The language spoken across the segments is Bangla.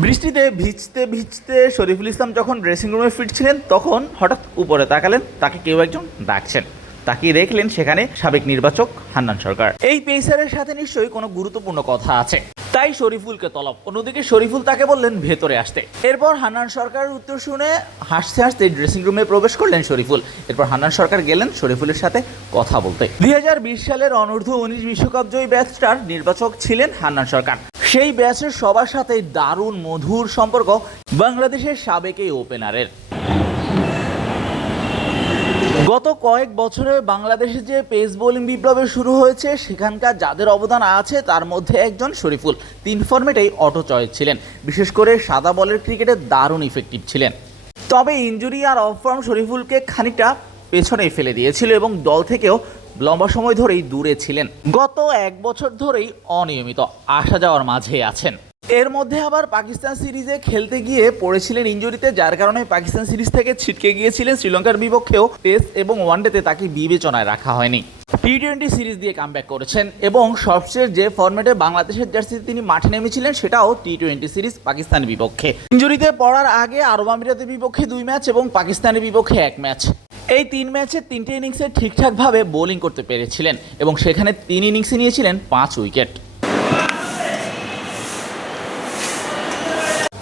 বৃষ্টিতে ভিজতে ভিজতে শরীফুল ইসলাম যখন ড্রেসিং রুমে ফিরছিলেন, তখন হঠাৎ উপরে তাকালেন, তাকে কেউ একজন ডাকছেন। তাকিয়ে দেখলেন সেখানে সাবেক নির্বাচক হান্নান সরকার। এই পেসারের সাথে নিশ্চয়ই কোনো গুরুত্বপূর্ণ কথা আছে। তাই শরীফুলকে তলব। অন্যদিকে শরীফুল তাকে বললেন ভেতরে আসতে। এরপর হান্নান সরকারের উত্তর শুনে হাসতে হাসতে ড্রেসিং রুমে প্রবেশ করলেন শরীফুল। এরপর হান্নান সরকার গেলেন শরীফুলের সাথে কথা বলতে। দুই হাজার বিশ সালের অনূর্ধ্ব উনিশ বিশ্বকাপ জয়ী ব্যাচটার নির্বাচক ছিলেন হান্নান সরকার। সেই ব্যাচের সবার সাথে দারুণ মধুর সম্পর্ক বাংলাদেশের সাবেক এই ওপেনারের গত কয়েক বছরে বাংলাদেশে যে পেস বোলিং বিপ্লবের শুরু হয়েছে, সেখানকার যাদের অবদান আছে, তার মধ্যে একজন শরীফুল। তিন ফর্মেটেই অটো চয়েস ছিলেন। বিশেষ করে সাদা বলের ক্রিকেটে দারুণ ইফেক্টিভ ছিলেন। তবে ইঞ্জুরি আর অফ ফর্ম শরীফুলকে খানিকটা পেছনে ফেলে দিয়েছিল এবং দল থেকেও লম্বা সময় ধরেই দূরে ছিলেন। গত এক বছর ধরেই অনিয়মিত আসা যাওয়ার মাঝে আছেন। এর মধ্যে আবার পাকিস্তান সিরিজে খেলতে গিয়ে পড়েছিলেন ইঞ্জুরিতে, যার কারণে পাকিস্তান সিরিজ থেকে ছিটকে গিয়েছিলেন শ্রীলঙ্কার বিপক্ষেও টেস্ট এবং ওয়ানডেতে তাকে বিবেচনায় রাখা হয়নি। টি টোয়েন্টি সিরিজ দিয়ে কামব্যাক করেছেন এবং সবশেষ যে ফরম্যাটে বাংলাদেশের জার্সিতে তিনি মাঠে নেমেছিলেন, সেটাও টি টোয়েন্টি সিরিজ পাকিস্তানের বিপক্ষে। ইঞ্জুরিতে পড়ার আগে আরব আমিরাতের বিপক্ষে দুই ম্যাচ এবং পাকিস্তানের বিপক্ষে এক ম্যাচ। এই তিন ম্যাচে তিনটে ইনিংসে ঠিকঠাকভাবে বোলিং করতে পেরেছিলেন এবং সেখানে তিন ইনিংসে নিয়েছিলেন পাঁচ উইকেট।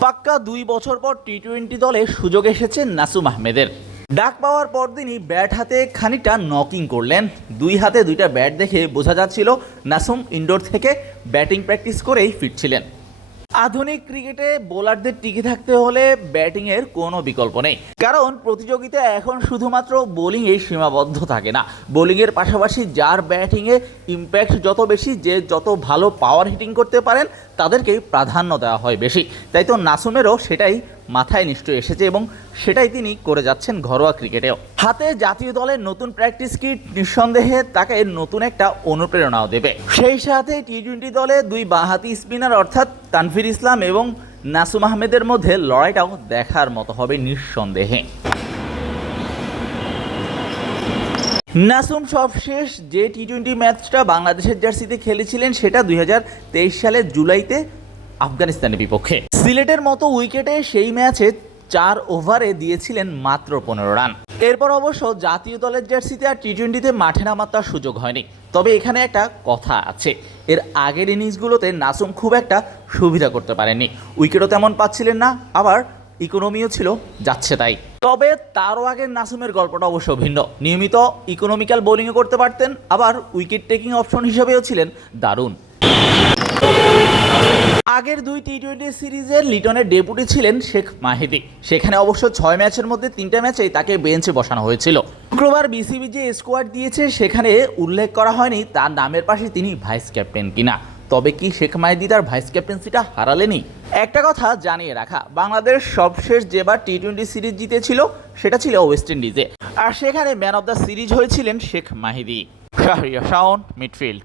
পাক্কা দুই বছর পর টি টোয়েন্টি দলে সুযোগ এসেছে নাসুম আহমেদের। ডাক পাওয়ার পরদিনই ব্যাট হাতে খানিকটা নকিং করলেন। দুই হাতে দুইটা ব্যাট দেখে বোঝা যাচ্ছিল নাসুম ইনডোর থেকে ব্যাটিং প্র্যাকটিস করেই ফিরছিলেন। আধুনিক ক্রিকেটে বোলারদের টিকে থাকতে হলে ব্যাটিংয়ের কোনো বিকল্প নেই। কারণ প্রতিযোগিতা এখন শুধুমাত্র বোলিংয়ে সীমাবদ্ধ থাকে না। বোলিংয়ের পাশাপাশি যার ব্যাটিংয়ে ইম্প্যাক্ট যত বেশি, যে যত ভালো পাওয়ার হিটিং করতে পারেন তাদেরকেই প্রাধান্য দেওয়া হয় বেশি। তাই তো নাসুমেরও সেটাই মাথায় নিশ্চয় এসেছে এবং সেটাই তিনি করে যাচ্ছেন ঘরোয়া ক্রিকেটেও হাতে জাতীয় দলের নতুন প্র্যাকটিস কিট নিঃসন্দেহে তাকে নতুন একটা অনুপ্রেরণাও দেবে। সেই সাথে টি টোয়েন্টি দলে দুই বাঁহাতি স্পিনার অর্থাৎ তানফির ইসলাম এবং নাসুম আহমেদের মধ্যে লড়াইটাও দেখার মতো হবে নিঃসন্দেহে। নাসুম সবশেষ যে টি টোয়েন্টি ম্যাচটা বাংলাদেশের জার্সিতে খেলেছিলেন সেটা দুই হাজার তেইশ সালের জুলাইতে আফগানিস্তানের বিপক্ষে। সিলেটের মতো উইকেটে সেই ম্যাচে চার ওভারে দিয়েছিলেন মাত্র পনেরো রান। এরপর অবশ্য জাতীয় দলের জার্সিতে আর টি টোয়েন্টিতে মাঠে নামার তার সুযোগ হয়নি। তবে এখানে একটা কথা আছে। এর আগের ইনিংসগুলোতে নাসুম খুব একটা সুবিধা করতে পারেননি। উইকেটও তেমন পাচ্ছিলেন না, আবার ইকোনমিও ছিল, যাচ্ছে তাই। তবে তারও আগের নাসুমের গল্পটা অবশ্য ভিন্ন। নিয়মিত ইকোনমিক্যাল বোলিংও করতে পারতেন, আবার উইকেট টেকিং অপশন হিসেবেও ছিলেন দারুণ। আগের দুই টি টোয়েন্টি সিরিজের লিটনের ডেপুটি ছিলেন শেখ মাহিদি। সেখানে অবশ্য ছয় ম্যাচের মধ্যে তিনটা ম্যাচেই তাকে বেঞ্চে বসানো হয়েছিল। শুক্রবার বিসিবি যে স্কোয়াড দিয়েছে, সেখানে উল্লেখ করা হয়নি তার নামের পাশে তিনি ভাইস ক্যাপ্টেন কিনা। তবে কি শেখ মাহিদি তার ভাইস ক্যাপ্টেন্সিটা হারালেনি? একটা কথা জানিয়ে রাখা, বাংলাদেশ সবশেষ যেবার টি টোয়েন্টি সিরিজ জিতেছিল, সেটা ছিল ওয়েস্ট ইন্ডিজে আর সেখানে ম্যান অফ দ্য সিরিজ হয়েছিলেন শেখ মাহিদি। শাহরিয়া শাওন মিডফিল্ড